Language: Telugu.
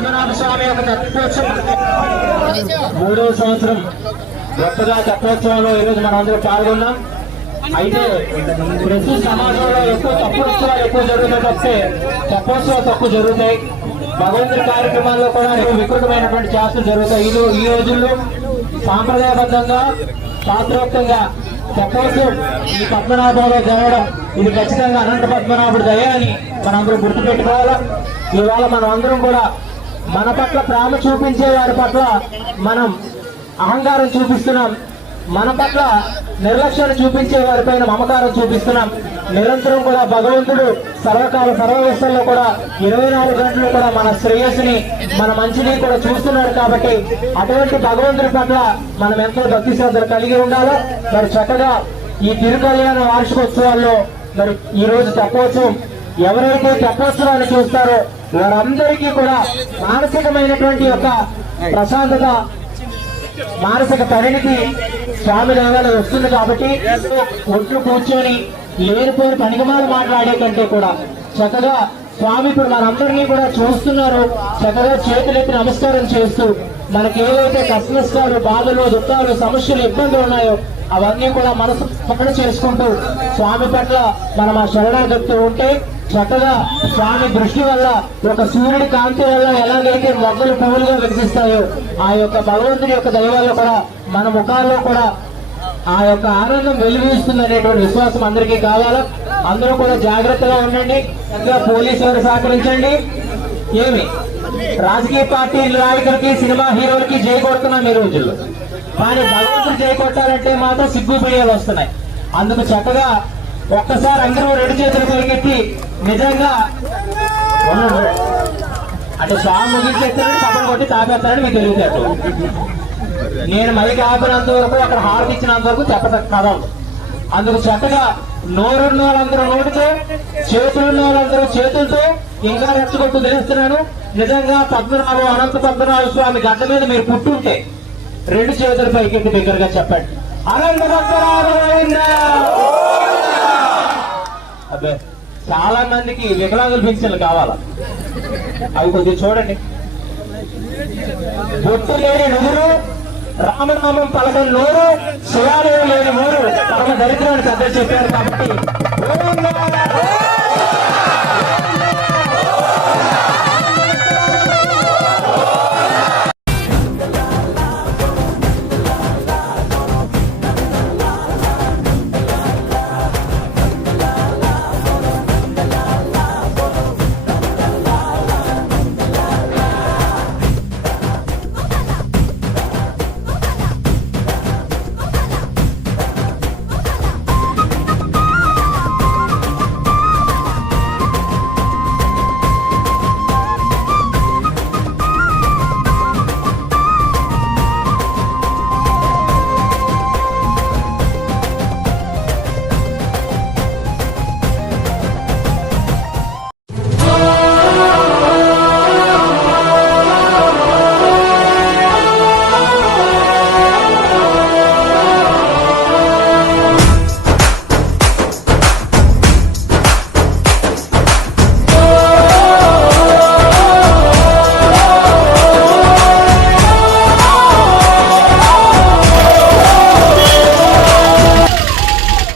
పద్మనాభ స్వామి యొక్క తెప్పోత్సవం 3వ సంవత్సరం గొప్పగా తెప్పోత్సవంలో ఈరోజు మనం అందరూ పాల్గొన్నాం. అయితే ప్రతి సమాజంలో ఎక్కువ తప్పుత్సవాలు ఎక్కువ జరుగుతాయి తప్పితే తెప్పోత్సవాలు తక్కువ జరుగుతాయి. భగవంతుడి కార్యక్రమాల్లో కూడా ఎక్కువ వికృతమైనటువంటి చేష్టలు జరుగుతాయి. ఈ రోజుల్లో సాంప్రదాయబద్ధంగా శాస్త్రోక్తంగా తెప్పోత్సవం ఈ పద్మనాభంలో జరగడం ఇది ఖచ్చితంగా అనంత పద్మనాభుడు దయ అని మనందరూ గుర్తుపెట్టుకోవాలా. ఇవాళ మనం అందరం కూడా మన పట్ల ప్రేమ చూపించే వారి పట్ల మనం అహంకారం చూపిస్తున్నాం, మన పట్ల నిర్లక్ష్యాన్ని చూపించే వారిపైన మమకారం చూపిస్తున్నాం. నిరంతరం కూడా భగవంతుడు సర్వకాల సర్వవ్యవస్థల్లో కూడా 24 గంటలు కూడా మన శ్రేయస్సుని మన మంచిని కూడా చూస్తున్నాడు. కాబట్టి అటువంటి భగవంతుడి పట్ల మనం ఎంతో భక్తి శ్రద్ధలు కలిగి ఉండాలో మరి చక్కగా ఈ తిరుకల్యాణ వార్షికోత్సవాల్లో మరి ఈ రోజు తెప్పోత్సవం ఎవరైతే తెప్పోత్సవాన్ని చూస్తారో వారందరికీ కూడా మానసికమైనటువంటి యొక్క ప్రశాంతత మానసిక పరిణితి స్వామి దేవాలయం వస్తుంది. కాబట్టి ఒట్లు కూర్చొని లేనిపోయిన పనికిమాలు మాట్లాడే కంటే కూడా చక్కగా స్వామి ఇప్పుడు మనందరినీ కూడా చూస్తున్నారు. చక్కగా చేతులెత్తి నమస్కారం చేస్తూ మనకి ఏవైతే కష్టనష్టాలు బాధలు దుఃఖాలు సమస్యలు ఇబ్బందులు ఉన్నాయో అవన్నీ కూడా మనసు పక్కన చేసుకుంటూ స్వామి పట్ల మనం ఆ శరణాగతి ఉంటే చక్కగా స్వామి దృష్టి వల్ల ఒక సూర్యుడి కాంతి వల్ల ఎలాగైతే మొగ్గలు పువ్వులుగా వికసిస్తాయో ఆ యొక్క భగవంతుడి యొక్క దయ వల్ల కూడా మన ముఖాల్లో కూడా ఆ యొక్క ఆనందం వెలువరిస్తుంది అనేటువంటి విశ్వాసం అందరికీ కావాలా. అందరూ కూడా జాగ్రత్తగా ఉండండి. చక్కగా పోలీసు వారు సహకరించండి. ఏమి రాజకీయ పార్టీ నాయకులకి సినిమా హీరోలకి జై కొడుతున్నాం ఈ రోజుల్లో, కానీ భగవంతుడు జై కొట్టాలంటే మాత్రం సిగ్గుపడేలు వస్తున్నాయి. అందుకు చక్కగా ఒక్కసారి అందరూ 2 చేతులు పైకెత్తి నిజంగా అంటే స్వామి ముగించేస్తారని పక్కన కొట్టి తాపేస్తారని మీకు తెలియదు. నేను మైకి ఆపినంత వరకు అక్కడ హారతి ఇచ్చినంత వరకు చెప్పడం. అందుకు చక్కగా నోరున్న వాళ్ళందరూ నోటితో, చేతులున్న వాళ్ళందరూ చేతులతో ఇంకా రెచ్చగొట్టు తెలుస్తున్నాను. నిజంగా పద్మనాభ అనంత పద్మనాభ స్వామి గడ్డ మీద మీరు పుట్టుంటే 2 చేతుల పైకెత్తి దగ్గరగా చెప్పండి, అనంత పద్మనాభ. అబ్బే చాలా మందికి వికలాంగుల పింఛన్లు కావాలా, అవి కొద్దిగా చూడండి. బొట్టు లేని నువ్వులు, రామనామం పలకని నోరు, శివాలయం లేని నోరు పరమ దరిద్రాన్ని పెద్ద చెప్పారు. కాబట్టి